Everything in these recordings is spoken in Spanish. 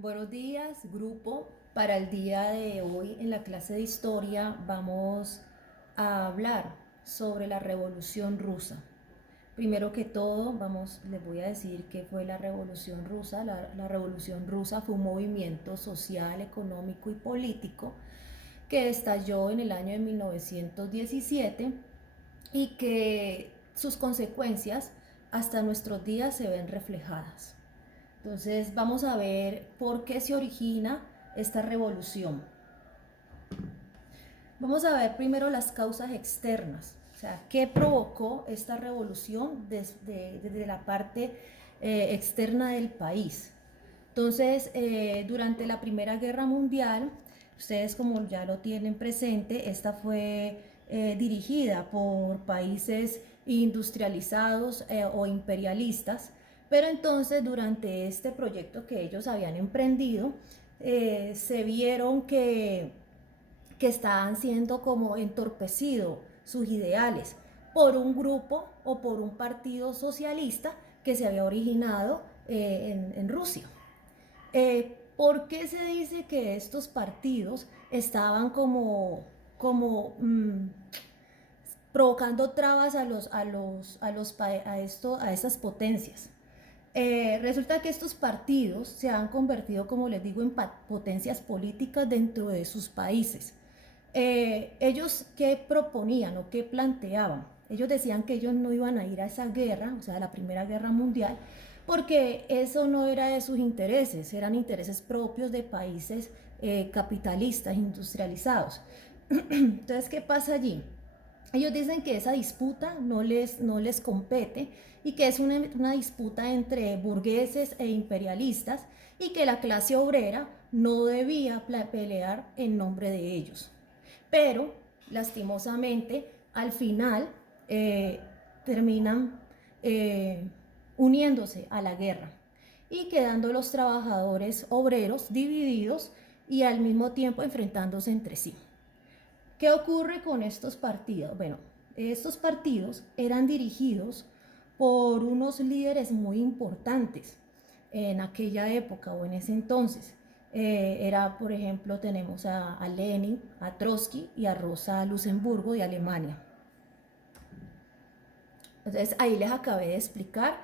Buenos días, grupo. Para el día de hoy en la clase de historia vamos a hablar sobre la Revolución Rusa. Primero que todo, les voy a decir qué fue la Revolución Rusa. La Revolución Rusa fue un movimiento social, económico y político que estalló en el año de 1917 y que sus consecuencias hasta nuestros días se ven reflejadas. Entonces vamos a ver por qué se origina esta revolución. Vamos a ver primero las causas externas, o sea, qué provocó esta revolución desde la parte externa del país. Entonces, durante la Primera Guerra Mundial, ustedes como ya lo tienen presente, esta fue dirigida por países industrializados o imperialistas, pero entonces durante este proyecto que ellos habían emprendido, se vieron que estaban siendo como entorpecidos sus ideales por un grupo o por un partido socialista que se había originado en Rusia. ¿Por qué se dice que estos partidos estaban como provocando trabas a estas potencias? Resulta que estos partidos se han convertido, como les digo, en potencias políticas dentro de sus países. Ellos qué proponían o qué planteaban. Ellos decían que ellos no iban a ir a esa guerra, o sea, a la Primera Guerra Mundial, porque eso no era de sus intereses, eran intereses propios de países capitalistas, industrializados. Entonces, ¿qué pasa allí? Ellos dicen que esa disputa no les compete y que es una disputa entre burgueses e imperialistas y que la clase obrera no debía pelear en nombre de ellos. Pero, lastimosamente, al final terminan eh, uniéndose a la guerra y quedando los trabajadores obreros divididos y al mismo tiempo enfrentándose entre sí. ¿Qué ocurre con estos partidos? Bueno, estos partidos eran dirigidos por unos líderes muy importantes en aquella época o en ese entonces. Por ejemplo, tenemos a Lenin, a Trotsky y a Rosa Luxemburgo de Alemania. Entonces ahí les acabé de explicar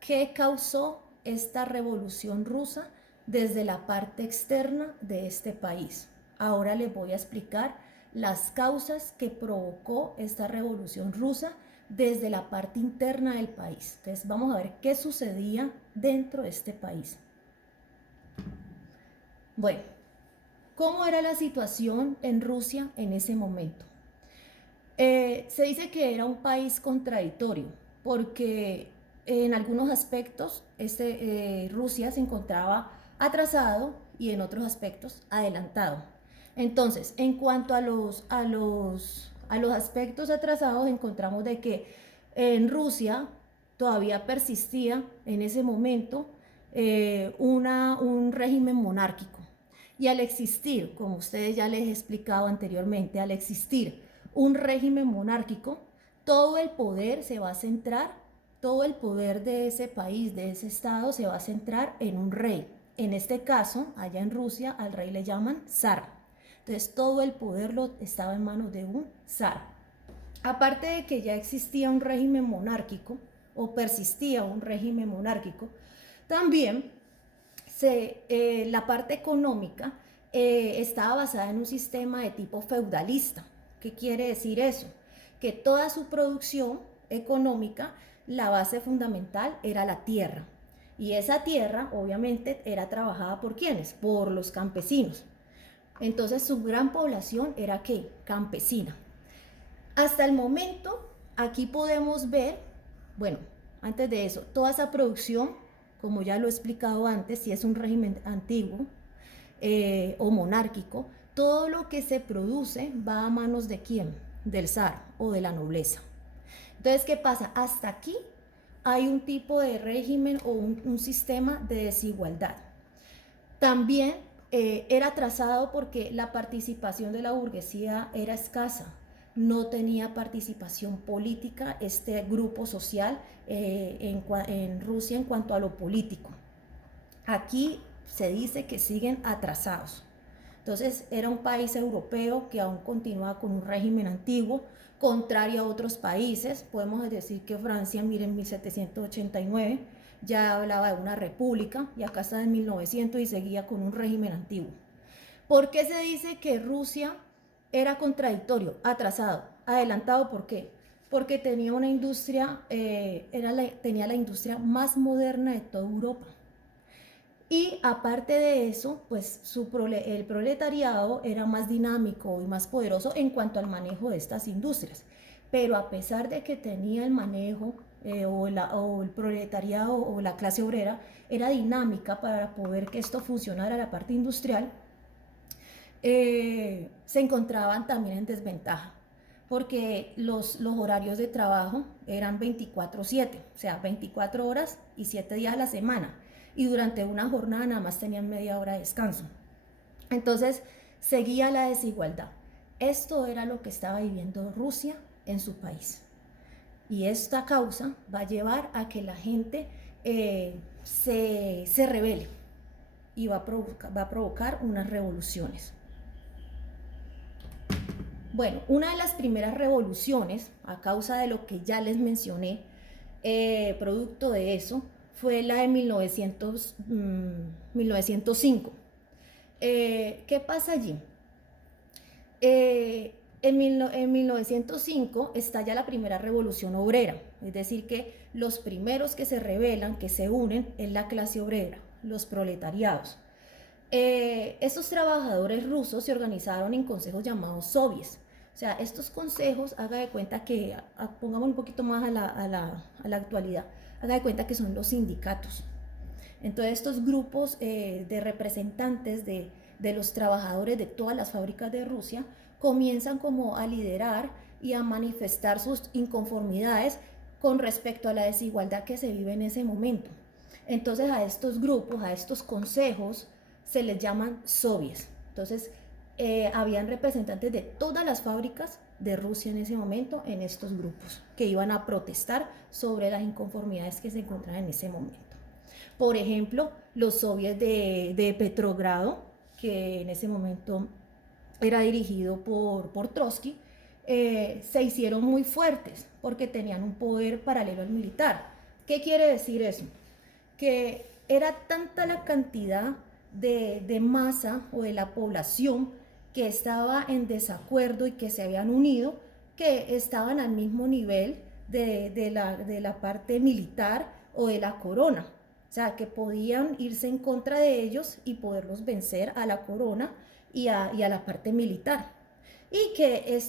qué causó esta revolución rusa desde la parte externa de este país. Ahora les voy a explicar las causas que provocó esta revolución rusa desde la parte interna del país. Entonces vamos a ver qué sucedía dentro de este país. Bueno, ¿cómo era la situación en Rusia en ese momento? Se dice que era un país contradictorio porque en algunos aspectos Rusia se encontraba atrasado y en otros aspectos adelantado. Entonces, en cuanto a los aspectos atrasados, encontramos de que en Rusia todavía persistía en ese momento un régimen monárquico. Y al existir, como ustedes ya les he explicado anteriormente, al existir un régimen monárquico, todo el poder se va a centrar, todo el poder de ese país, de ese estado, se va a centrar en un rey. En este caso, allá en Rusia, al rey le llaman zar. Entonces, todo el poder estaba en manos de un zar. Aparte de que ya existía un régimen monárquico, o persistía un régimen monárquico, también la parte económica estaba basada en un sistema de tipo feudalista. ¿Qué quiere decir eso? Que toda su producción económica, la base fundamental era la tierra. Y esa tierra, obviamente, era trabajada por ¿quiénes? Por los campesinos. Entonces, su gran población era ¿qué? Campesina. Hasta el momento, aquí podemos ver, bueno, antes de eso, toda esa producción, como ya lo he explicado antes, si es un régimen antiguo o monárquico, todo lo que se produce va a manos de quién, del zar o de la nobleza. Entonces, ¿qué pasa? Hasta aquí hay un tipo de régimen o un sistema de desigualdad. También era trazado porque la participación de la burguesía era escasa, no tenía participación política este grupo social en Rusia en cuanto a lo político. Aquí se dice que siguen atrasados. Entonces era un país europeo que aún continuaba con un régimen antiguo, contrario a otros países. Podemos decir que Francia, miren, 1789 ya hablaba de una república, y acá está en 1900 y seguía con un régimen antiguo. ¿Por qué se dice que Rusia era contradictorio, atrasado, adelantado? ¿Por qué? Porque tenía una industria, tenía la industria más moderna de toda Europa. Y aparte de eso, pues el proletariado era más dinámico y más poderoso en cuanto al manejo de estas industrias. Pero a pesar de que tenía el manejo o el proletariado o la clase obrera era dinámica para poder que esto funcionara, la parte industrial, se encontraban también en desventaja, porque los horarios de trabajo eran 24/7, o sea, 24 horas y 7 días a la semana, y durante una jornada nada más tenían media hora de descanso. Entonces seguía la desigualdad. Esto era lo que estaba viviendo Rusia en su país. Y esta causa va a llevar a que la gente se revele y va a provocar unas revoluciones. Bueno, una de las primeras revoluciones, a causa de lo que ya les mencioné, producto de eso, fue la de 1905. ¿Qué pasa allí? En 1905 estalla la primera revolución obrera, es decir, que los primeros que se rebelan, que se unen, es la clase obrera, los proletariados. Estos trabajadores rusos se organizaron en consejos llamados soviets. O sea, estos consejos, haga de cuenta que, pongamos un poquito más a la actualidad, haga de cuenta que son los sindicatos. Entonces estos grupos de representantes de los trabajadores de todas las fábricas de Rusia comienzan como a liderar y a manifestar sus inconformidades con respecto a la desigualdad que se vive en ese momento. Entonces a estos grupos, a estos consejos, se les llaman soviets. Entonces habían representantes de todas las fábricas de Rusia en ese momento en estos grupos que iban a protestar sobre las inconformidades que se encontraban en ese momento. Por ejemplo, los soviets de Petrogrado, que en ese momento era dirigido por Trotsky, se hicieron muy fuertes porque tenían un poder paralelo al militar. ¿Qué quiere decir eso? Que era tanta la cantidad de masa o de la población que estaba en desacuerdo y que se habían unido, que estaban al mismo nivel de la parte militar o de la corona. O sea, que podían irse en contra de ellos y poderlos vencer a la corona y a la parte militar. Y que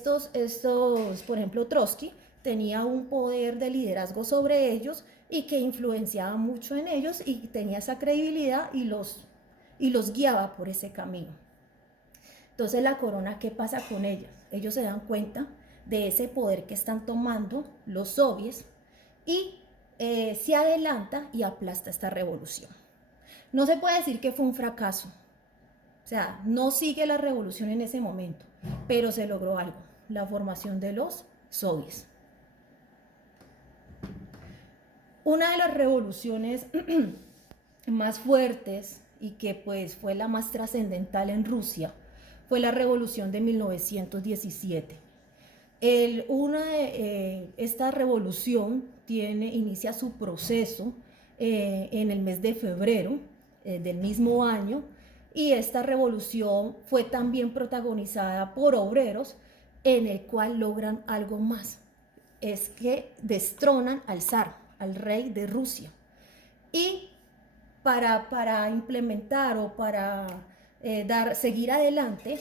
por ejemplo, Trotsky tenía un poder de liderazgo sobre ellos y que influenciaba mucho en ellos y tenía esa credibilidad y los guiaba por ese camino. Entonces la corona, ¿qué pasa con ellas? Ellos se dan cuenta de ese poder que están tomando los soviets y se adelanta y aplasta esta revolución. No se puede decir que fue un fracaso, o sea, no sigue la revolución en ese momento, pero se logró algo, la formación de los soviets. Una de las revoluciones más fuertes y que pues fue la más trascendental en Rusia fue la revolución de 1917. Esta revolución inicia su proceso en el mes de febrero del mismo año, y esta revolución fue también protagonizada por obreros, en el cual logran algo más, es que destronan al zar, al rey de Rusia, y para implementar o para seguir adelante,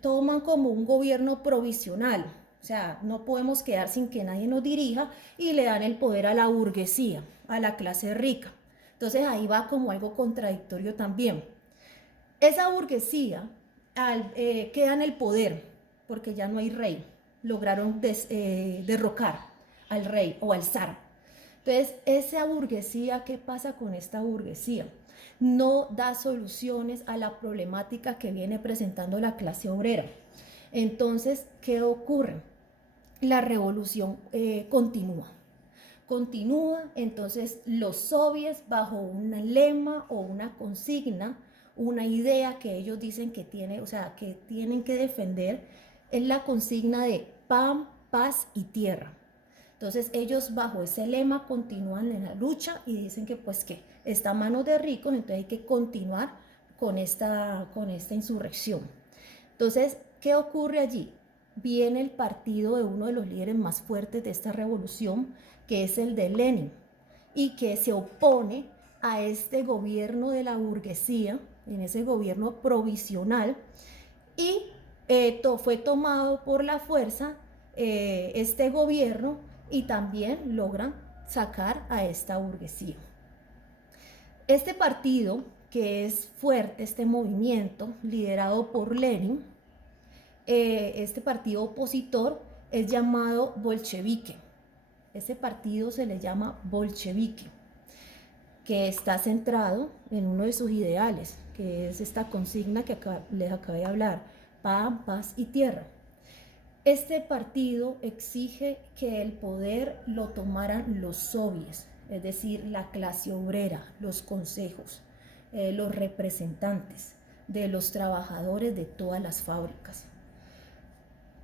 toman como un gobierno provisional. O sea, no podemos quedar sin que nadie nos dirija, y le dan el poder a la burguesía, a la clase rica. Entonces ahí va como algo contradictorio también. Esa burguesía queda en el poder porque ya no hay rey. Lograron derrocar al rey o al zar. Entonces, esa burguesía, ¿qué pasa con esta burguesía? No da soluciones a la problemática que viene presentando la clase obrera. Entonces, ¿qué ocurre? La revolución continúa. Continúa entonces los soviets bajo un lema o una consigna, una idea que ellos dicen que tiene, o sea, que tienen que defender, es la consigna de pan, paz y tierra. Entonces ellos bajo ese lema continúan en la lucha y dicen que pues que está a manos de ricos, entonces hay que continuar con esta insurrección. Entonces, ¿qué ocurre allí? Viene el partido de uno de los líderes más fuertes de esta revolución, que es el de Lenin, y que se opone a este gobierno de la burguesía, en ese gobierno provisional, y fue tomado por la fuerza este gobierno y también logran sacar a esta burguesía. Este partido, que es fuerte, este movimiento liderado por Lenin, este partido opositor es llamado bolchevique. Ese partido se le llama bolchevique, que está centrado en uno de sus ideales, que es esta consigna que les acabé de hablar: pan, paz y tierra. Este partido exige que el poder lo tomaran los soviets, es decir, la clase obrera, los consejos, los representantes de los trabajadores de todas las fábricas.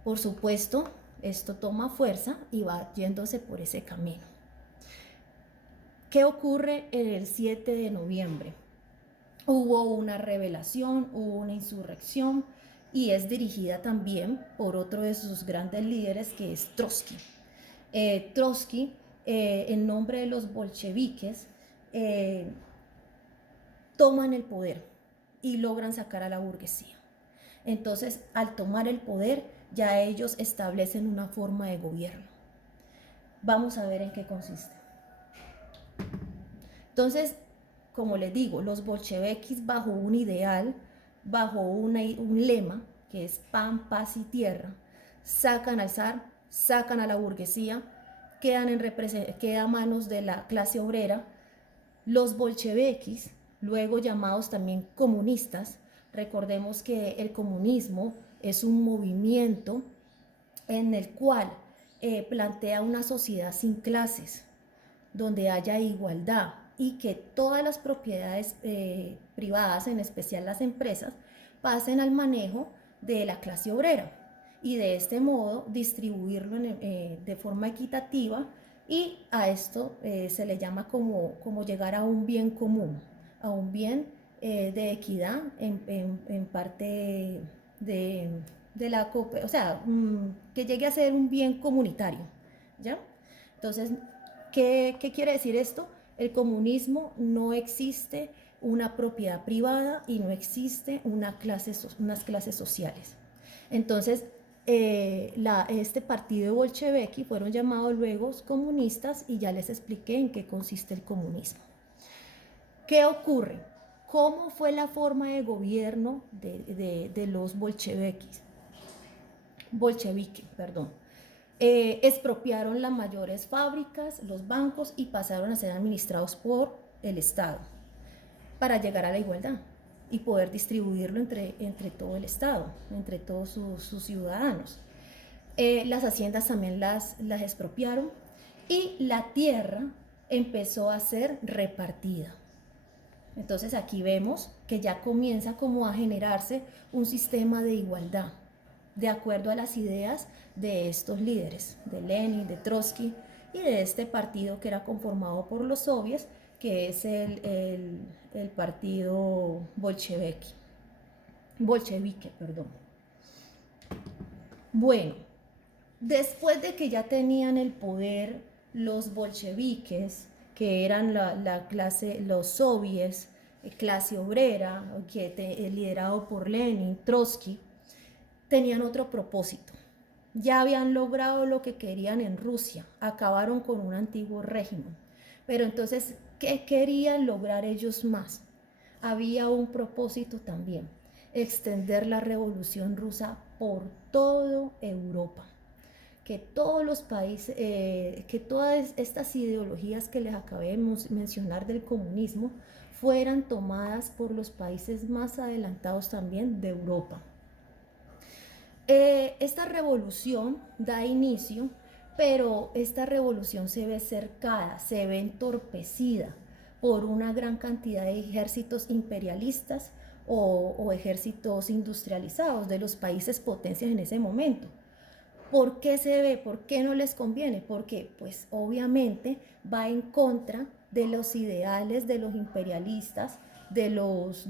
Por supuesto, esto toma fuerza y va yéndose por ese camino. ¿Qué ocurre en el 7 de noviembre? Hubo una rebelión, hubo una insurrección, y es dirigida también por otro de sus grandes líderes, que es Trotsky. Trotsky, en nombre de los bolcheviques, toman el poder y logran sacar a la burguesía. Entonces, al tomar el poder, ya ellos establecen una forma de gobierno. Vamos a ver en qué consiste. Entonces, como les digo, los bolcheviques bajo un ideal, bajo un lema, que es pan, paz y tierra, sacan al zar, sacan a la burguesía, queda a manos de la clase obrera. Los bolcheviques, luego llamados también comunistas, recordemos que el comunismo es un movimiento en el cual plantea una sociedad sin clases, donde haya igualdad y que todas las propiedades privadas, en especial las empresas, pasen al manejo de la clase obrera, y de este modo distribuirlo de forma equitativa, y a esto se le llama como llegar a un bien común, a un bien de equidad en parte de la, o sea, que llegue a ser un bien comunitario, ¿ya? Entonces, ¿qué quiere decir esto? El comunismo no existe una propiedad privada y no existe unas clases sociales. Entonces, este partido bolchevique fueron llamados luego comunistas, y ya les expliqué en qué consiste el comunismo. ¿Qué ocurre? ¿Cómo fue la forma de gobierno de los bolcheviques? Expropiaron las mayores fábricas, los bancos, y pasaron a ser administrados por el Estado para llegar a la igualdad y poder distribuirlo entre todo el Estado, entre todos sus ciudadanos. Las haciendas también las expropiaron, y la tierra empezó a ser repartida. Entonces aquí vemos que ya comienza como a generarse un sistema de igualdad, de acuerdo a las ideas de estos líderes, de Lenin, de Trotsky, y de este partido que era conformado por los soviets, que es el partido bolchevique. Bueno, después de que ya tenían el poder los bolcheviques, que eran la clase, los soviets, clase obrera, liderado por Lenin, Trotsky, tenían otro propósito. Ya habían logrado lo que querían en Rusia, acabaron con un antiguo régimen. Pero entonces, ¿qué querían lograr ellos más? Había un propósito también: extender la revolución rusa por toda Europa. Que todos los países, que todas estas ideologías que les acabé de mencionar del comunismo fueran tomadas por los países más adelantados también de Europa. Esta revolución da inicio pero esta revolución se ve cercada, se ve entorpecida por una gran cantidad de ejércitos imperialistas o ejércitos industrializados de los países potencias en ese momento. ¿Por qué se ve? ¿Por qué no les conviene? Porque pues obviamente va en contra de los ideales de los imperialistas, de los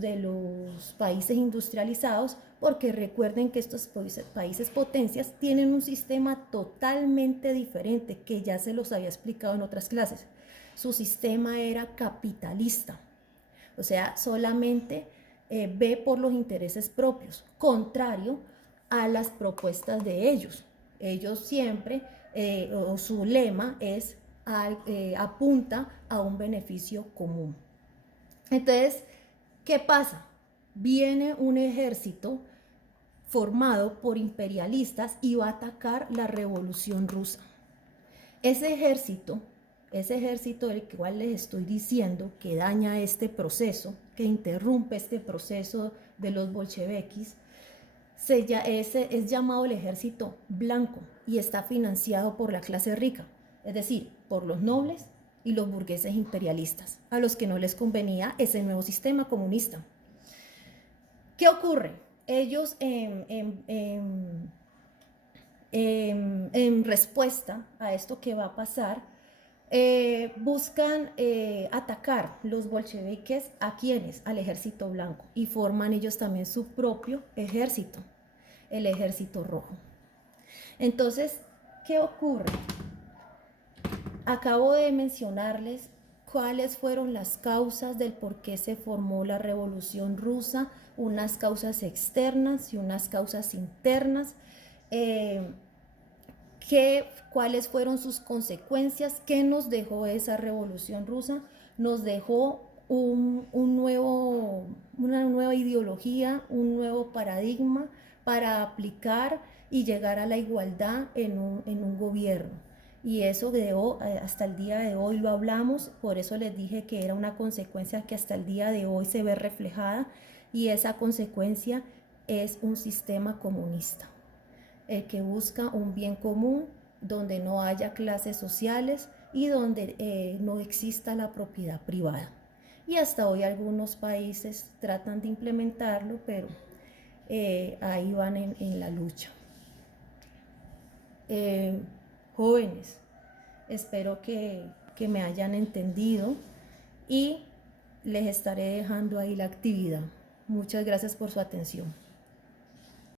países industrializados, porque recuerden que estos países potencias tienen un sistema totalmente diferente, que ya se los había explicado en otras clases. Su sistema era capitalista, o sea, solamente ve por los intereses propios, contrario a las propuestas de ellos. Ellos siempre, o su lema es, apunta a un beneficio común. Entonces, ¿qué pasa? Viene un ejército formado por imperialistas y va a atacar la revolución rusa. Ese ejército del cual les estoy diciendo que daña este proceso, que interrumpe este proceso de los bolcheviques, es llamado el ejército blanco y está financiado por la clase rica, es decir, por los nobles y los burgueses imperialistas, a los que no les convenía ese nuevo sistema comunista. ¿Qué ocurre? Ellos en respuesta a esto que va a pasar, buscan atacar los bolcheviques a quienes, al ejército blanco, y forman ellos también su propio ejército, el ejército rojo. Entonces, ¿qué ocurre? Acabo de mencionarles cuáles fueron las causas del por qué se formó la Revolución Rusa, unas causas externas y unas causas internas. Cuáles fueron sus consecuencias, qué nos dejó esa revolución rusa. Nos dejó una nueva ideología, un nuevo paradigma para aplicar y llegar a la igualdad en un gobierno. Y eso hasta el día de hoy lo hablamos, por eso les dije que era una consecuencia que hasta el día de hoy se ve reflejada, y esa consecuencia es un sistema comunista, el que busca un bien común donde no haya clases sociales y donde no exista la propiedad privada. Y hasta hoy algunos países tratan de implementarlo, pero ahí van en la lucha. Jóvenes, espero que me hayan entendido y les estaré dejando ahí la actividad. Muchas gracias por su atención.